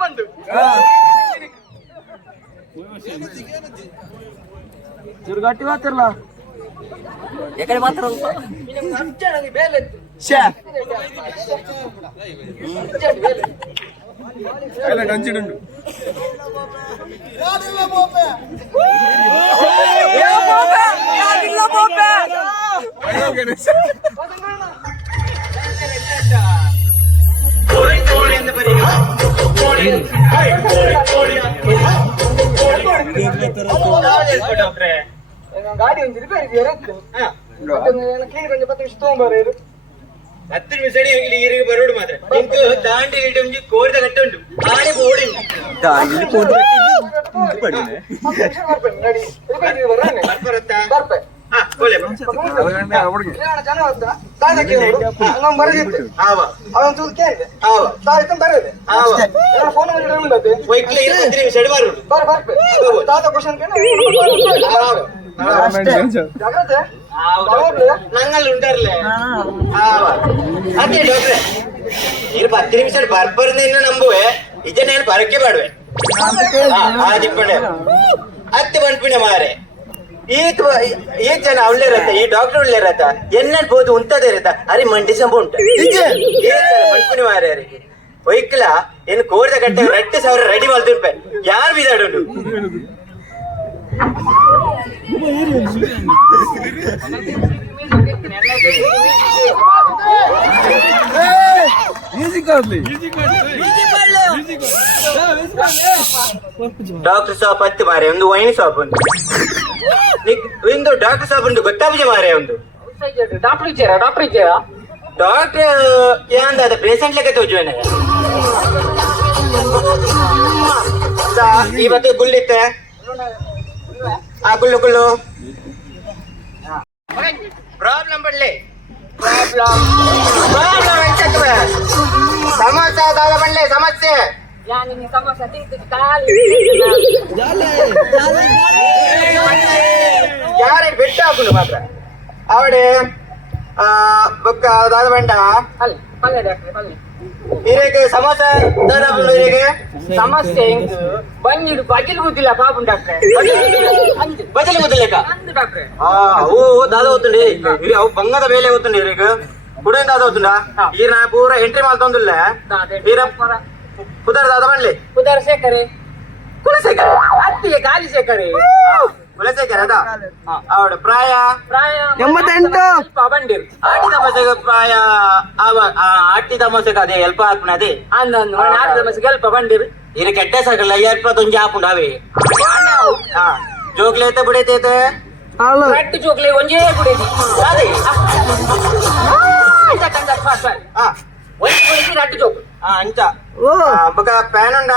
ಬಂದು ಗಟ್ಟಿ ಮಾತಿರ್ಲ ಎಕಡೆ ಮಾತ್ರ ಬೇಲೆ ಕಂಚಿಡುಂಡು ಗಾಡಿ ಒಂದು ರಿಪೇರಿ ಕ್ಲೀನ್ ಕೊಂಚ 10 ನಿಮಿಷ ತಗೊಂಬಾರು 10 ನಿಮಿಷ ಇರಿಗೆ ಬರೋಡು ಮಾತ್ರ ಇಂಕು ದಾಂಡಿ ಇಟ್ಟು ಒಂಜಿ ಕೋರ್ದ ಕಟ್ಟ ಉಂಟು ಆಡಿ ಬೋಡಿ ದಾಂಡಿ ಕೋರ್ದ ಕಟ್ಟಿ ನಂಗಲ್ಲಿ ಉಂಟಾರ್ಲೆ ಅದೇ ಡಾಕ್ಟ್ರೆ ನೀನು 10 ನಿಮಿಷ ಬರ್ಬರ್ದು ಇನ್ನು ನಂಬುವೆ ಇಜ ನಾನು ಬರಕ್ಕೆ ಬಾಡುವೆ ಆದಿಪ್ಪಣೆ ಅತ್ತೆ ಬಂದ್ಪಿಣೆ ಮಾರೆ ಈ ಜನ ಒಳ್ಳೆ ಇರತ್ತ ಈ ಡಾಕ್ಟರ್ ಒಳ್ಳೆ ಇರತ್ತ ಎನ್ನಲ್ ಬೋದು ಉಂಟದೇ ಇರತ್ತ ಅರೆ ಮಂಡಿ ಸಂಬ ಉಂಟ ಬಂದ್ಪಿಣೆ ಮಾರೆ ಅವರಿಗೆ ಒಯ್ಕಲ ಏನು ಕೋರ್ದ ಗಟ್ಟೆ 2,000 ರೆಡಿ ಮಲ್ತಿರ್ಪೆ ಯಾರು ಬಿದಾಡುಂಡು ಡಾಕ್ಟರ್ ಶಾಪ್ ಹತ್ತು ಮಾರೆ ಒಂದು ವೈನ್ ಶಾಪ್ ಒಂದು ಒಂದು ಡಾಕ್ಟರ್ ಶಾಪ್ ಒಂದು ಗೊತ್ತಾಗಿದೆ ಮಾರೆ ಒಂದು ಡಾಕ್ಟರ್ ಏನಂದ ಪೇಷಂಟ್ ಲೆಕ್ಕ ತೋಜುವೇನೆ ಇವತ್ತು ಗುಳ್ಳಿತ್ತೆ ಆ ಗುಳ್ಳು ಪ್ರಾಬ್ಲಮ್ ಬಡ್ಲೆ ಸಮಸ್ಯೆ ಆದಾಗ ಬಡ್ಲೆ ಸಮಸ್ಯೆ ಯಾರೇ ಬೆಟ್ಟ ಹಾಕೊಂಡು ಮಾತ್ರ ಅವಡೆ ಬೊಕ್ಕ ದಾದ ಬಂಡ ಇರೇಗೆ ಸಮಸ್ಯೆ ಇರೇಗೆ ಸಮಸ್ಯೆ ಬಂದಿಡು ಬಜಲ್ ಗೊತ್ತಿಲ್ಲ ಪಾಪು ಡಾಕ್ಟ್ರೆ ಬಜಲ್ ಗೊತ್ತಿಲ್ಲ ಅವು ದಾದ ಹೋಗ್ತುಂಡಿ ಅವು ಬಂಗದ ಬೇಲೆ ಹೋಗ್ತುಂಡಿ ಇರೇಗ ಕುಡಿಯಿಂದ ದಾದ ಹೋಗ್ತುಂಡ ಈರ ಪೂರ ಎಂಟ್ರಿ ಮಾಡ್ತೊಂದಿಲ್ಲ ಈರ ಕುದರ ದಾದ ಬಣ್ಲಿ ಕುದರ ಶೇಖರೆ ಕುಲಶೇಖರ ಅತ್ತಿಗೆ ಗಾಲಿ ಶೇಖರೆ ಕುಲಶೇಖರ ಅದ ಅವಳ ಪ್ರಾಯ 88 ಬಂದಿರು ಆಟಿ ತಮಾಸೆಗೆ ಪ್ರಾಯ ಆಟಿ ತಮಾಸೆಗೆ ಅದೇ ಹೆಲ್ಪ್ ಹಾಕ್ನ ಅದೇ ಅಂದಂದು ಆಟಿ ತಮಾಸೆಗೆ ಹೆಲ್ಪ್ ಬಂದಿರು ಇರ ಕೆಟ್ಟ ಸಾಕಲ್ಲ 21 ಹಾಕೊಂಡಾವೆ ಜೋಕ್ಲೆ ಐತೆ ಬಿಡೈತೆ ರಟ್ಟು ಜೋಕ್ಲೆ ಒಂಜೇ ಬಿಡೈತಿ ಅದೇ ಒಂದು ರಟ್ಟು ಜೋಕ್ ಅಂಚ ಬೊಕ ಪ್ಯಾನ್ ಉಂಡ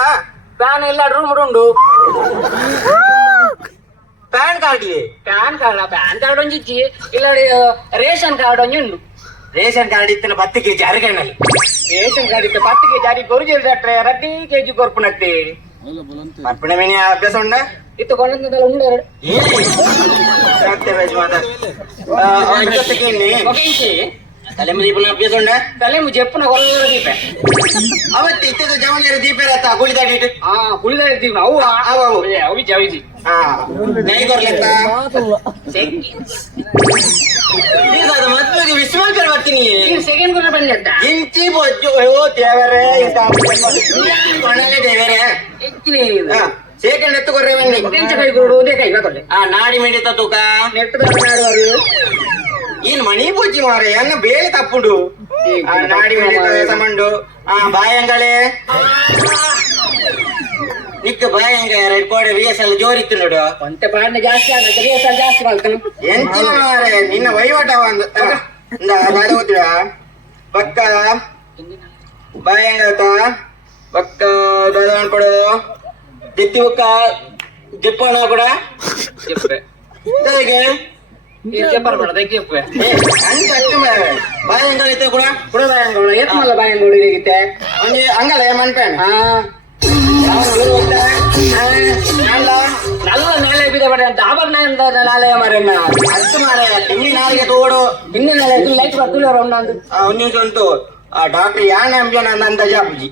ಪ್ಯಾನ್ ಇಲ್ಲ ರೂಮ್ ಉಂಡು ಪ್ಯಾನ್ ಕಾರ್ಡ್ ಪ್ಯಾನ್ ಕಾರ್ಡ್ ಒಂಜಿಚ್ಚಿ ಇಲ್ಲ ರೇಷನ್ ಕಾರ್ಡ್ ಒಂಜಿ ಉಂಡು ರೇಷನ್ ಕಾರ್ಡ್ ಇತ್ತನ 10 kg ಅರಗಣ್ಣಲ್ಲಿ ರೇಷನ್ ಕಾರ್ಡ್ ಇತ್ತು 10 kg ಅರಿ ಕೊರುಜಲ್ ಡಾಕ್ಟ್ರೆ 2 kg ಕೊರ್ಪುನತ್ತೆ ಮರ್ಪಣೆ ಮೇನೆ ಅಭ್ಯಾಸ ಉಂಡ ಇತ್ತು ಕೊಂಡಂತಲ್ಲ ಉಂಡು ಮತ್ತೆ ವೆಜ್ ಮಾತ ಜೊತೆಗೆ ಮಗಂಚಿ ತಲೆ ಮುಜೀಪನ ಅಭ್ಯಾಸ ಉಂಡ ತಲೆ ಮುಜೆಪ್ಪನ ಕೊಲ್ಲರ ದೀಪ ಅವತ್ತು ಇತ್ತದ ಜವನಿಯರ ದೀಪ ಇರತ್ತ ಗುಳಿದಾಡಿ ಗುಳಿದಾಡಿ ದೀಪ ಅವು ಅವಿಜಿ ಅವಿಜಿ ನೈ ಕೊರ್ಲೆತ್ತ ಮದ್ವೆಗೆ ವಿಶ್ವಾಸ ಬರ್ತೀನಿ ಸೆಕೆಂಡ್ ಕೊರ ಬಂದ ಇಂಚಿ ಬೊಜ್ಜು ಓ ದೇವರೇ ಇಂತ ಕೊಣಲೆ ದೇವರೇ ಹೆಚ್ಚಿನಿ ಸೆಕೆಂಡ್ ಎತ್ತು ಕೊರ್ರೆ ಬನ್ನಿ ಇಂಚ ಕೈ ಕೊಡು ಒಂದೇ ಕೈ ಕೊರ್ಲೆ ನಾಡಿ ಮೆಡಿತ ತೂಕ ನೆಟ್ ನಾಡುವರು ಏನ್ ಮಣಿ ಬೊಜ್ಜಿ ಮಾರೆ ಅನ್ನ ಬೇಳೆ ತಪ್ಪುಂಡು ನಾಡಿ ಮೆಡಿತ ಸಮಂಡು ಬಾಯಂಗಳೇ ನಿಕ್ಕ ಬಾಯಂಗ ರೆಕಾರ್ಡ್ ರಿಹರ್ಸಲ್ ಜೋರಿತ್ತು ನೋಡು ಒಂತೆ ಪಾಂಡ ಜಾಸ್ತಿ ಆಗುತ್ತೆ ರಿಹರ್ಸಲ್ ಜಾಸ್ತಿ ಮಾಡ್ತಾನೆ ಎಂತಿನ ಮಾರೆ ನಿನ್ನ ವಹಿವಾಟ ದಾದ ಗೊತ್ತಿಡ ಪಕ್ಕ ಬಾಯಂಗ ಪಕ್ಕ ದಾದ ಅನ್ಕೊಡು ದಿತ್ತಿ ಬೊಕ್ಕ ಜಪ್ಪಣ ಕೂಡ ಜಪ್ಪೆ ಹೇಗೆ ಜಪ್ಪನ ಕೂಡ ತೆಗ್ಗಿಪ್ಪೆ ಬಾಯಂಗ ಇತ್ತೆ ಕೂಡ ಕೂಡ ಬಾಯಂಗ ಏನ್ ಮಲ್ಲ ಬಾಯಂಗ ಹಿಡಿಗಿತ್ತೆ ಒಂಜಿ ಅಂಗಲ ಮನ್ಪೇಣ నల్ల నాలే బిడ్డ పడే డాబర్ నాలే మరి అర్థ మారే తిన్ని నాలుగే తోడు తిన్ని నాలే లైట్ పట్టులే రౌండ్ ఉన్నంటూ ಡಾಕ್ಟರ್ ಯಾನ್ ಎಂಬಿಯನ್ ಅಂತ ಜಾಪುಜಿ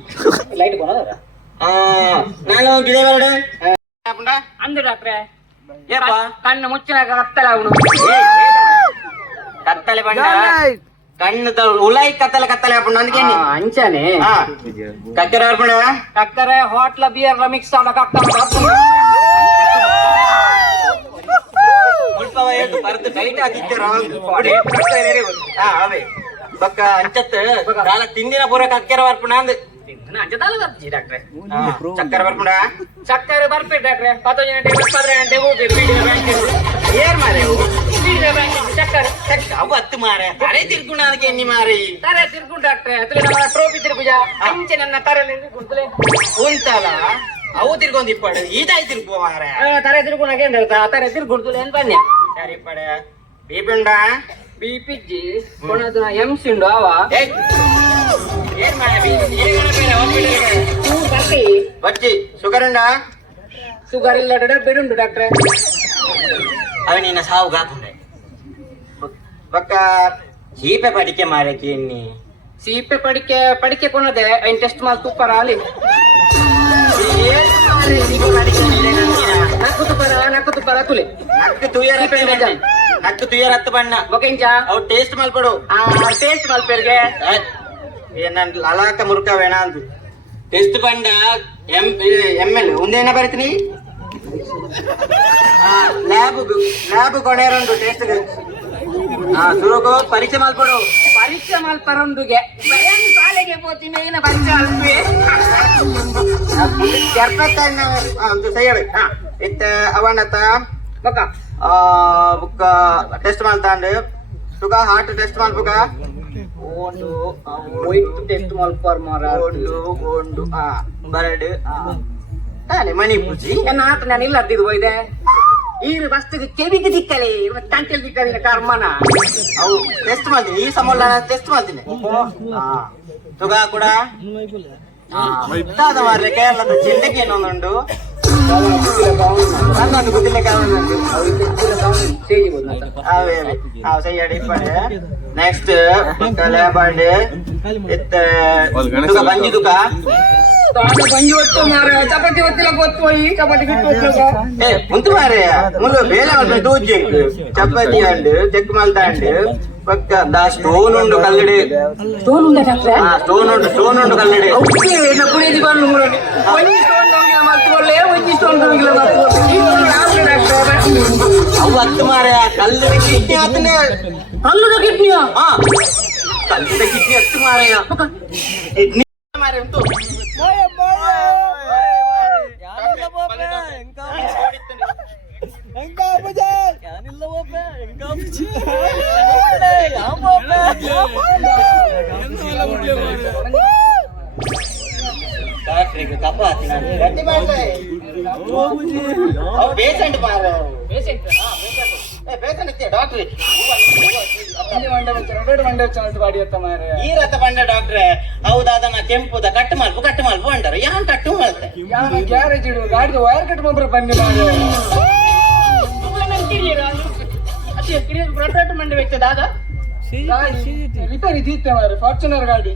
ಲೈಟ್ ಕೊನೋದರ ನಾನು ಗಿಡೆ ಬರಡೆ ಅಂದು ಡಾಕ್ಟ್ರೆ ಏಪ್ಪ ಕಣ್ಣು ಮುಚ್ಚಿನ ಕತ್ತಲೆ ಅವನು ಕತ್ತಲೆ ಬಂಡ ಕಣ್ಣು ಉಲಾಯಿ ಕತ್ತಲೆ ಕತ್ತಲೆ ಹಾಕೊಂಡು అందుకే ಅಂಚಾನೆ ಕಕ್ಕರೆ ಬರ್ಪಣ ಕಕ್ಕರೆ ಹೋಟ್ಲ ಬಿಯರ್ ಮಿಕ್ಸ್ ಆದ ಕಕ್ಕರೆ ಸ್ವಲ್ಪ ವಯಸ್ಸು ಬರ್ದು ಟೈಟ್ ಆಗಿದ್ದೀರ ಅವೇ ಬಕ್ಕ ಅಂಚತ್ ಕಾಲ ತಿಂದಿನ ಪೂರ ಕಕ್ಕರೆ ಬರ್ಪಣ ಅಂದ್ ಅಂಚದಾಲ ಬರ್ಜಿ ಡಾಕ್ಟ್ರೆ ಚಕ್ಕರೆ ಬರ್ಪಣ ಚಕ್ಕರೆ ಬರ್ಪೆ ಡಾಕ್ಟ್ರೆ 15 ಗಂಟೆ 15 ಗಂಟೆ ಹೋಗಿ ಬೀಡಿಗೆ ಬ್ಯಾಂಕ್ ಏರ್ ಮಾರೆ ಬೀಡಿಗೆ ಬ್ಯಾಂಕ್ ಚಕ್ಕರೆ ಅವು ಹತ್ತು ಮಾರೆ ತರೆ ತಿರ್ಕೊಂಡು ಅದಕ್ಕೆ ಎಣ್ಣಿ ಮಾರಿ ತರೆ ತಿರ್ಕೊಂಡು ಡಾಕ್ಟ್ರೆ ಅದ್ರಲ್ಲಿ ನಮ್ಮ ಟ್ರೋಫಿ ತಿರುಗುಜ ಅಂಚೆ ನನ್ನ ತರೆಯಲ್ಲಿ ತಿರ್ಕೊಂಡ್ಲೆ ಉಂಟಲ್ಲ ಅವು ತಿರ್ಕೊಂಡು ಇಪ್ಪಡು ಈದಾಯಿ ತಿರ್ಗುವ ಮಾರೆ ತರೆ ತಿರ್ಕೊಂಡಾಗ ಏನ್ ಹೇಳ್ತಾ ತರೆ ತಿರ್ಕೊಂಡು ಏನ್ ಬನ್ನಿ ಸರಿ ಪಡೆ ಬೀಪಿಂಡ ಬಿಪಿಜಿ ಕೊನದು ಎಂಸಿ ಉಂಡು ಅವ ಏನ್ ಮಾಡಿ ಬಚ್ಚಿ ಶುಗರ್ ಉಂಡ ಶುಗರ್ ಇಲ್ಲ ಡಬ್ಬೆ ಉಂಟು ಡಾಕ್ಟ್ರೆ ಅವ ನಿನ್ನ ಸಾವು ಹಾಕೊಂಡೆ ಪಕ್ಕ ಸೀಪೆ ಪಡಿಕೆ ಮಾರಕ್ಕೆ ಎಣ್ಣಿ ಸೀಪೆ ಪಡಿಕೆ ಕೊನದೆ ಐನ್ ಟೆಸ್ಟ್ ಮಾಲ್ ತುಪ್ಪರ ಅಲ್ಲಿ ನಕ್ಕು ತುಪ್ಪರ ತುಲೆ ನಕ್ಕು ತುಯರ್ ಹತ್ತು ಬಣ್ಣ ಬೊಕೆಂಚಾ ಅವು ಟೇಸ್ಟ್ ಮಲ್ಪಡು ಟೇಸ್ಟ್ ಮಲ್ಪೇರ್ಗೆ ನನ್ ಲಲಾಕ ಮುರುಕ ವೇಣ ಅಂತ ಟೆಸ್ಟ್ ಬಂಡ ML ಒಂದೇನ ಬರೀತೀನಿ ಲ್ಯಾಬ್ ಕೊನೆಯರುಂಡು ಟೇಸ್ಟ್ ಸುರುಗು ಪರೀಕ್ಷೆ ಮಲ್ಪಡು ಪರೀಕ್ಷೆ ಮಲ್ಪರೊಂದುಗೆ ಶಾಲೆಗೆ ಹೋಗ್ತೀನಿ ಏನ ಪರೀಕ್ಷೆ ಅಲ್ವೇ ಸೈಯಡ್ ಇತ್ತ ಅವನತ ಬುಕ್ಕ ಟೆಸ್ಟ್ ಮಾಡ್ತಾಂಡು ತುಗ ಹಾರ್ಟ್ ಟೆಸ್ಟ್ ಮಾಡ್ಬೇಕ ಒಂದು ವೈಟ್ ಟೆಸ್ಟ್ ಮಲ್ಪರ್ ಮಾರ ಒಂದು ಬರಡು ತಾನೆ ಮಣಿ ಪೂಜಿ ನಾಟ ನಾನು ಇಲ್ಲ ಅದ್ದಿದ್ದು ಹೋಯ್ದೆ ಈಗ ಫಸ್ಟ್ ಕೆವಿಗೆ ದಿಕ್ಕಲಿ ಟಂಟೆಲ್ ದಿಕ್ಕಲಿನ ಕರ್ಮನ ಅವು ಟೆಸ್ಟ್ ಮಾಡ್ತೀನಿ ಈ ಸಮೋಲ ಟೆಸ್ಟ್ ಮಾಡ್ತೀನಿ ತುಗ ಕೂಡ ಇತ್ತಾದ ಮಾರ್ರೆ ಕೇರಳದ ಚಿಂಡಕ್ಕೆ ಏನೊಂದುಂಡು ನನ್ನೊಂದು ಗುದ್ದಿಲೆ ಕಾವೊಂದುಂಡು ಅವೇ ಸೈಯಡ್ ಇಪ್ಪಡೆ ನೆಕ್ಸ್ಟ್ ಲೇಬಾಂಡೆ ಇತ್ತ ತುಗ ಬಂಜಿ ತುಕ ಬಂಜಿ ಒತ್ತು ಮಾರ ಚಪಾತಿ ಒತ್ತಿಲ ಗೊತ್ತು ಚಪಾತಿ ಬಿಟ್ಟು ಮುಂತು ಮಾರೆ ಮುಂದೆ ಬೇಲೆ ತೂಜಿ ಚಪಾತಿ ಅಂಡು ಚೆಕ್ ಮಲ್ತಾ ಅಂಡು ಪಕ್ಕ ದಾ ಸ್ಟೋನ್ ಉಂಡು ಕಲ್ಲಡಿ ಸ್ಟೋನ್ ಉಂಡ ಸ್ಟೋನ್ ಉಂಡು ಕಲ್ಲಡಿ ಕುಣಿದು ಬಂದು ಒಂಜಿ ಸ್ಟೋನ್ ಮತ್ತೊಳ್ಳೆ ಒಂಜಿ ಸ್ಟೋನ್ ಅವು ಹತ್ತು ಮಾರೆ ಕಲ್ಲದ ಕಿಡ್ನಿ ಆತನೆ ಕಲ್ಲದ ಕಿಡ್ನಿಯ ಕಲ್ಲದ ಕಿಡ್ನಿ ಹತ್ತು ಮಾರೆಯ ಕಿಡ್ನಿ ಮಾರೆ ಉಂಟು ಪೇಷಂಟ್ ಡಾಕ್ಟ್ರಿ ಈ ರಥ ಬಂಡ ಡಾಕ್ಟ್ರೆ ಹೌದಾ ಅದನ್ನ ಕೆಂಪುದ ಕಟ್ ಮಲ್ಪು ಅಂಡಾರ ಯಾನ್ ಕಟ್ಟು ಮಾಡ್ತೆ ಗ್ಯಾರೇಜ್ ಇಡು ಗಾಡಿಗೆ ವೈರ್ ಕಟ್ ಮಾಡ್ರೆ ಬನ್ನಿ ಪ್ರೊಟೆಕ್ಟ್ ಮಂಡಿ ವೆಚ್ಚದಾಗ ರಿಪೇರಿ ದೀತೆ ಮಾರೆ ಫಾರ್ಚುನರ್ ಗಾಡಿ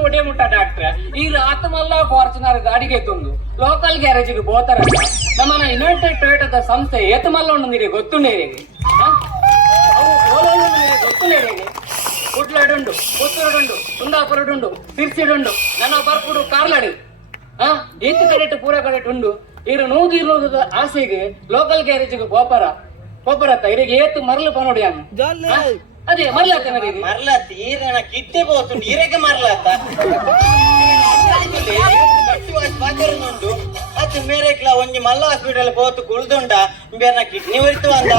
ಒಡೆ ಮುಟ್ಟ ಡಾಕ್ಟ್ರೆ ಈ ರಾತ ಮಲ್ಲ ಫಾರ್ಚುನರ್ ಗಾಡಿಗೆ ತಂದು ಲೋಕಲ್ ಗ್ಯಾರೇಜಿಗೆ ಬೋತಾರ ನಮ್ಮನ ಯುನೈಟೆಡ್ ಟೊಯೋಟದ ಸಂಸ್ಥೆ ಏತು ಮಲ್ಲ ಉಂಡು ಗೊತ್ತುಂಡೇರಿಗೆ ಗೊತ್ತುಂಡೇರಿಗೆ ಕುಟ್ಲಾಡುಂಡು ಪುತ್ತೂರುಡುಂಡು ಕುಂದಾಪುರಡುಂಡು ಸಿರ್ಸಿಡುಂಡು ನನ್ನ ಬರ್ಪುಡು ಕಾರ್ಲಾಡು ಈತ ಕಡೆಟ್ ಪೂರ ಕಡೆಟ್ ಉಂಡು ಇರು ನೂದು ಆಸೆಗೆ ಲೋಕಲ್ ಗ್ಯಾರೇಜಿಗೆ ಗೋಪರತ್ತ ಇರಿಗೆ ಏತು ಮರಳು ಪನೋಡಿ ಅದೇ ಮರ್ಲಾತ ಮರ್ಲಾತಿ ಈರನ ಕಿಟ್ಟೆ ಹೋಗ್ತುಂಡು ಈರೆಗೆ ಮರ್ಲಾತ ಉಂಟು ಅದು ಮೇರೆಕ್ಲ ಒಂಜಿ ಮಲ್ಲ ಹಾಸ್ಪಿಟಲ್ ಹೋತು ಕುಳ್ದುಂಡ ಬೇರೆ ಕಿಡ್ನಿ ಹೊರಿತು ಅಂದ